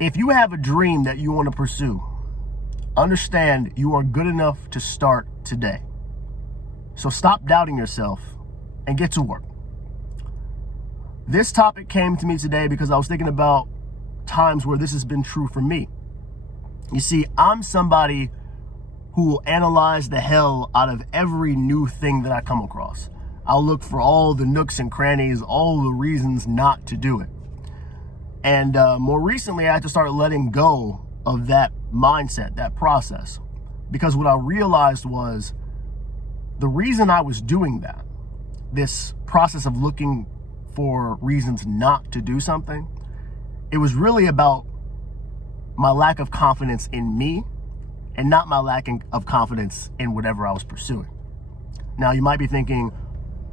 If you have a dream that you want to pursue, understand you are good enough to start today. So stop doubting yourself and get to work. This topic came to me today because I was thinking about times where this has been true for me. You see, I'm somebody who will analyze the hell out of every new thing that I come across. I'll look for all the nooks and crannies, all the reasons not to do it. And more recently, I had to start letting go of that mindset, that process. Because what I realized was the reason I was doing that, this process of looking for reasons not to do something, it was really about my lack of confidence in me and not my lack of confidence in whatever I was pursuing. Now, you might be thinking,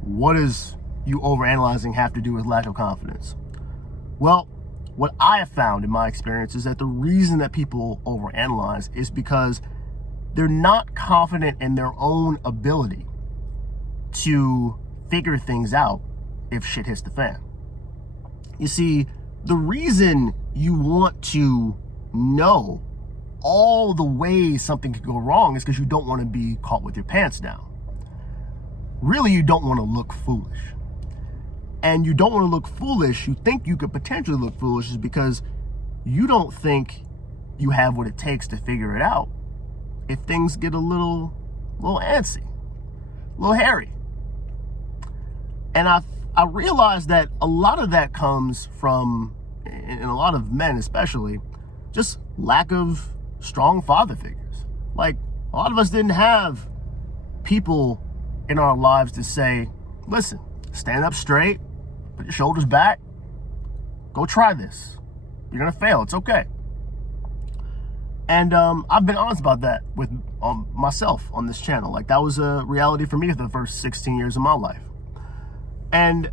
what does you overanalyzing have to do with lack of confidence? Well, what I have found in my experience is that the reason that people overanalyze is because they're not confident in their own ability to figure things out if shit hits the fan. You see, the reason you want to know all the ways something could go wrong is because you don't want to be caught with your pants down. Really, you don't want to look foolish. And you don't want to look foolish, you think you could potentially look foolish, is because you don't think you have what it takes to figure it out if things get a little antsy, a little hairy. And I realized that a lot of that comes from, in a lot of men especially, just lack of strong father figures. Like, a lot of us didn't have people in our lives to say, listen, stand up straight, put your shoulders back, go try this. You're gonna fail, it's okay. And I've been honest about that with myself on this channel. Like, that was a reality for me for the first 16 years of my life. And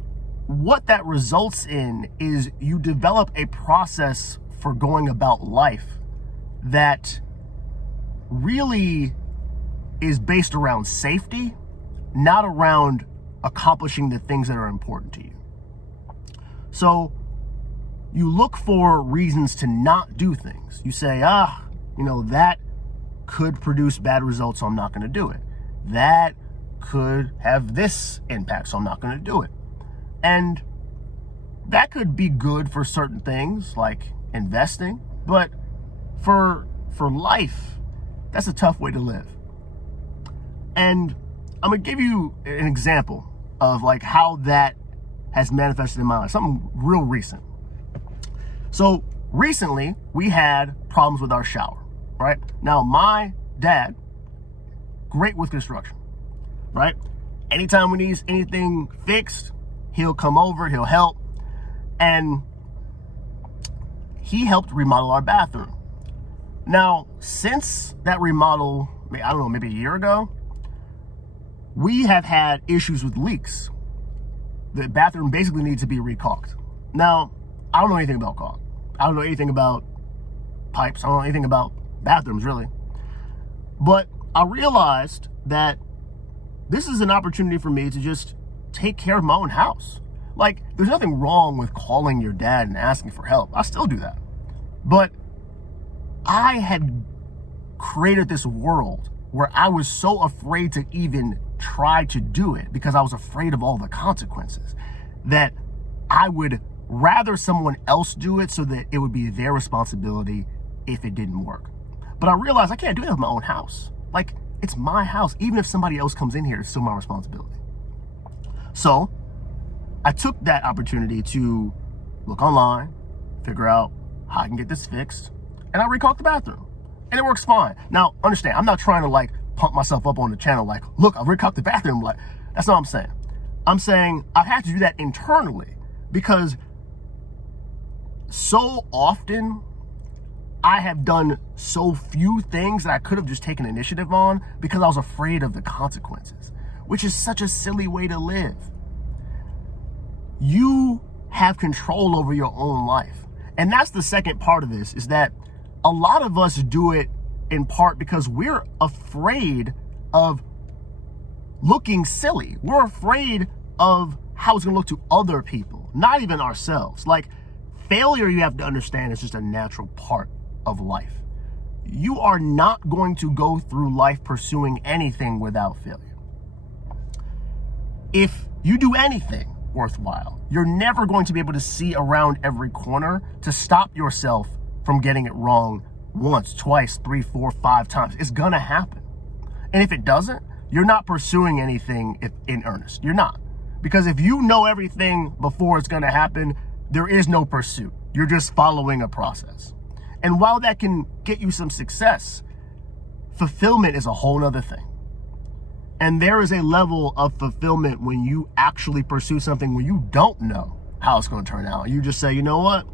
what that results in is you develop a process for going about life that really is based around safety, not around accomplishing the things that are important to you. So you look for reasons to not do things. You say, that could produce bad results, so I'm not going to do it. That could have this impact, so I'm not going to do it. And that could be good for certain things like investing, but for life, that's a tough way to live. And I'm going to give you an example of like how that has manifested in my life, something real recent. So recently we had problems with our shower, right? Now, my dad, great with construction, right? Anytime we need anything fixed, he'll come over, he'll help. And he helped remodel our bathroom. Now, since that remodel, I don't know, maybe a year ago, we have had issues with leaks. The bathroom basically needs to be recaulked. Now, I don't know anything about caulk. I don't know anything about pipes. I don't know anything about bathrooms, really. But I realized that this is an opportunity for me to just take care of my own house. Like, there's nothing wrong with calling your dad and asking for help. I still do that. But I had created this world where I was so afraid to even try to do it because I was afraid of all the consequences, that I would rather someone else do it so that it would be their responsibility if it didn't work. But I realized I can't do that with my own house. Like, it's my house. Even if somebody else comes in here, it's still my responsibility. So I took that opportunity to look online, figure out how I can get this fixed, and I recaulked the bathroom. And it works fine. Now, understand, I'm not trying to like pump myself up on the channel like, look, I recaulked the bathroom. Like, that's not what I'm saying. I'm saying I've had to do that internally because so often I have done so few things that I could have just taken initiative on because I was afraid of the consequences, which is such a silly way to live. You have control over your own life. And that's the second part of this, is that a lot of us do it in part because we're afraid of looking silly. We're afraid of how it's gonna look to other people, not even ourselves. Like, Failure, you have to understand, is just a natural part of life. You are not going to go through life pursuing anything without failure. If you do anything worthwhile, you're never going to be able to see around every corner to stop yourself from getting it wrong once, twice, 3, 4, 5 times. It's gonna happen. And if it doesn't, you're not pursuing anything in earnest. You're not. Because if you know everything before it's gonna happen, there is no pursuit. You're just following a process. And while that can get you some success, fulfillment is a whole nother thing. And there is a level of fulfillment when you actually pursue something when you don't know how it's going to turn out. You just say, you know what?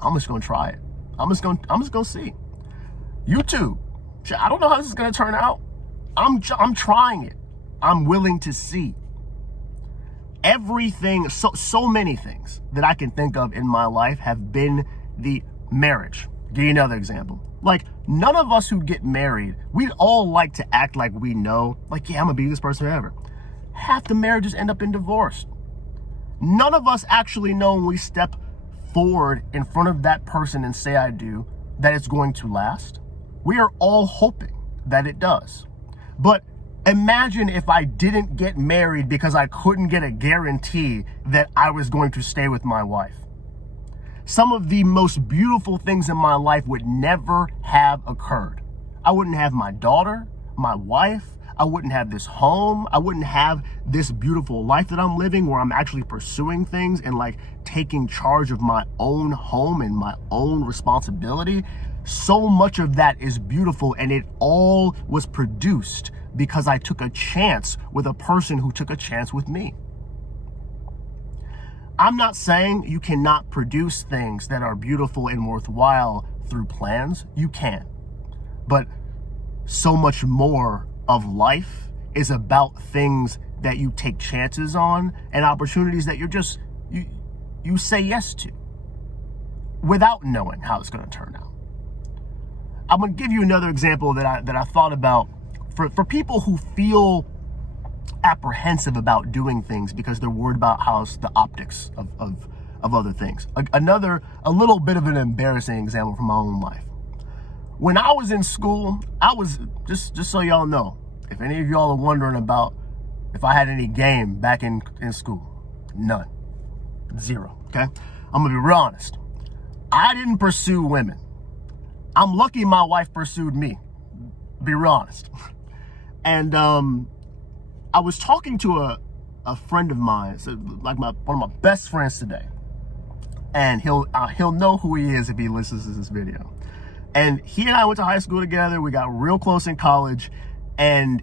I'm just going to try it. I'm just going to see. YouTube. I don't know how this is going to turn out. I'm trying it. I'm willing to see. Everything, so many things that I can think of in my life have been the marriage. Give you another example. Like, none of us who get married, we'd all like to act like we know, like, yeah, I'm gonna be this person forever. Half the marriages end up in divorce. None of us actually know when we step forward in front of that person and say I do, that it's going to last. We are all hoping that it does. But imagine if I didn't get married because I couldn't get a guarantee that I was going to stay with my wife. Some of the most beautiful things in my life would never have occurred. I wouldn't have my daughter, my wife. I wouldn't have this home. I wouldn't have this beautiful life that I'm living where I'm actually pursuing things and like taking charge of my own home and my own responsibility. So much of that is beautiful, and it all was produced because I took a chance with a person who took a chance with me. I'm not saying you cannot produce things that are beautiful and worthwhile through plans. You can. But so much more of life is about things that you take chances on and opportunities that you say yes to without knowing how it's going to turn out. I'm going to give you another example that I thought about for people who feel apprehensive about doing things because they're worried about how the optics of other things. A little bit of an embarrassing example from my own life. When I was in school, I was, just so y'all know, if any of y'all are wondering about if I had any game back in school, none. 0, okay? I'm gonna be real honest. I didn't pursue women. I'm lucky my wife pursued me, be real honest. And I was talking to a friend of mine, so like one of my best friends today, and he'll know who he is if he listens to this video. And he and I went to high school together. We got real close in college, and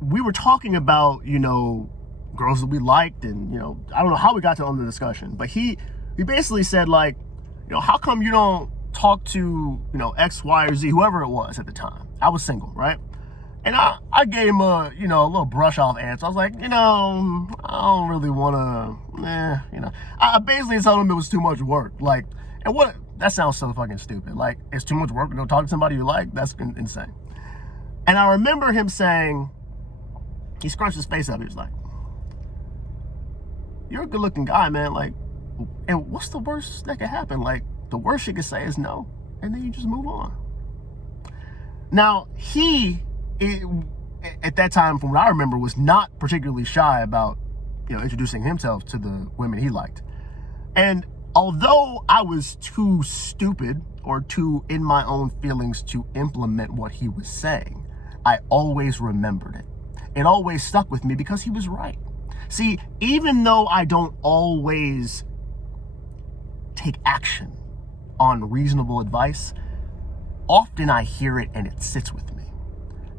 we were talking about, girls that we liked, and I don't know how we got on the discussion, but he basically said, like, how come you don't talk to X, Y, or Z, whoever it was at the time. I was single, right? And I gave him a little brush off answer. I was like, I don't really want to, I basically told him it was too much work. Like, and that sounds so fucking stupid. Like, it's too much work to go talk to somebody you like? That's insane. And I remember him saying, he scrunched his face up. He was like, you're a good looking guy, man. Like, and what's the worst that could happen? Like, the worst you could say is no, and then you just move on. Now, at that time, from what I remember, was not particularly shy about, introducing himself to the women he liked. And although I was too stupid or too in my own feelings to implement what he was saying, I always remembered it. It always stuck with me because he was right. See, even though I don't always take action on reasonable advice, often I hear it and it sits with me.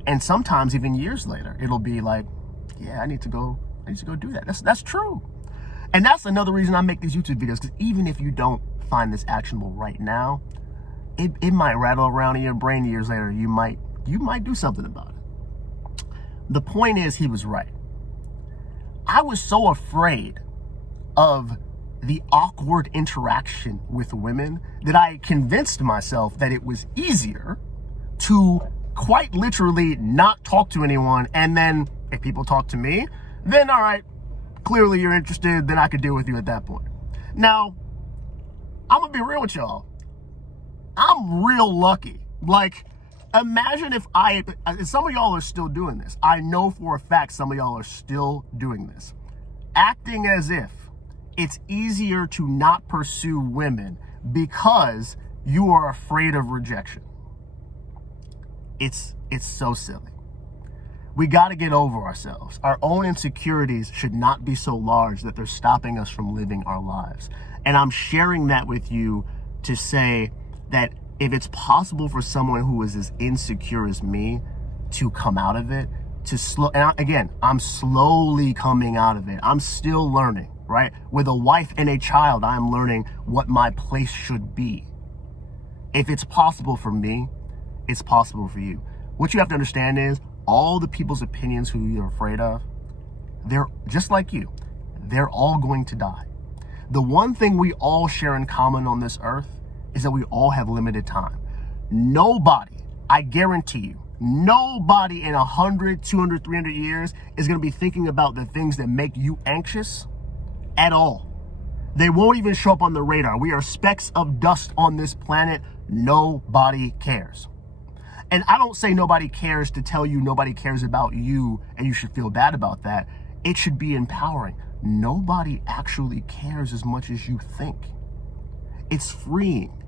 And sometimes even years later, it'll be like, yeah, I need to go do that. That's true. And that's another reason I make these YouTube videos, because even if you don't find this actionable right now, it might rattle around in your brain years later. You might do something about it. The point is, he was right. I was so afraid of the awkward interaction with women that I convinced myself that it was easier to quite literally not talk to anyone, and then if people talk to me, then all right, clearly you're interested, then I could deal with you at that point. Now, I'm gonna be real with y'all. I'm real lucky. Like, imagine if some of y'all are still doing this. I know for a fact some of y'all are still doing this. Acting as if it's easier to not pursue women because you are afraid of rejection. It's so silly. We got to get over ourselves. Our own insecurities should not be so large that they're stopping us from living our lives. And I'm sharing that with you to say that if it's possible for someone who is as insecure as me to come out of it, I'm slowly coming out of it. I'm still learning, right? With a wife and a child, I'm learning what my place should be. If it's possible for me, it's possible for you. What you have to understand is all the people's opinions who you're afraid of, they're just like you. They're all going to die. The one thing we all share in common on this earth is that we all have limited time. Nobody, I guarantee you, nobody in 100, 200, 300 years is going to be thinking about the things that make you anxious at all. They won't even show up on the radar. We are specks of dust on this planet. Nobody cares. And I don't say nobody cares to tell you nobody cares about you and you should feel bad about that. It should be empowering. Nobody actually cares as much as you think. It's freeing,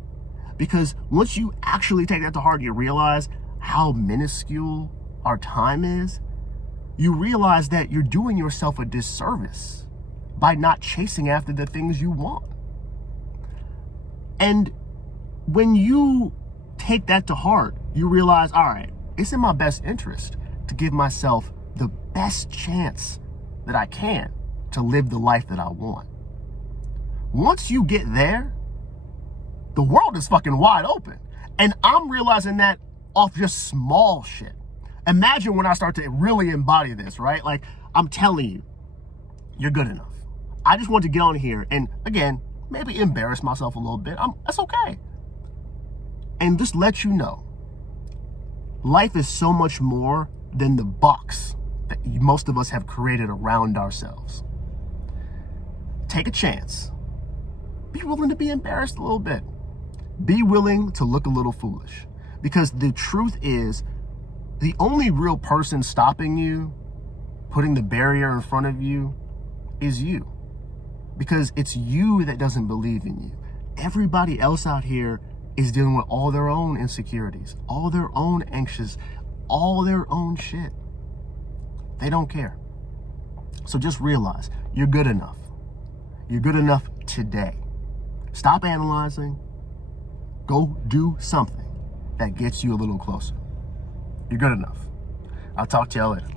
because once you actually take that to heart, you realize how minuscule our time is. You realize that you're doing yourself a disservice by not chasing after the things you want. And when you take that to heart, you realize, all right, it's in my best interest to give myself the best chance that I can to live the life that I want. Once you get there, the world is fucking wide open. And I'm realizing that off just small shit. Imagine when I start to really embody this, right? Like, I'm telling you, you're good enough. I just want to get on here and, again, maybe embarrass myself a little bit. That's okay. And just let you know, life is so much more than the box that most of us have created around ourselves. Take a chance. Be willing to be embarrassed a little bit. Be willing to look a little foolish. Because the truth is, the only real person stopping you, putting the barrier in front of you, is you. Because it's you that doesn't believe in you. Everybody else out here is dealing with all their own insecurities, all their own anxious, all their own shit. They don't care. So just realize you're good enough. You're good enough today. Stop analyzing. Go do something that gets you a little closer. You're good enough. I'll talk to y'all later.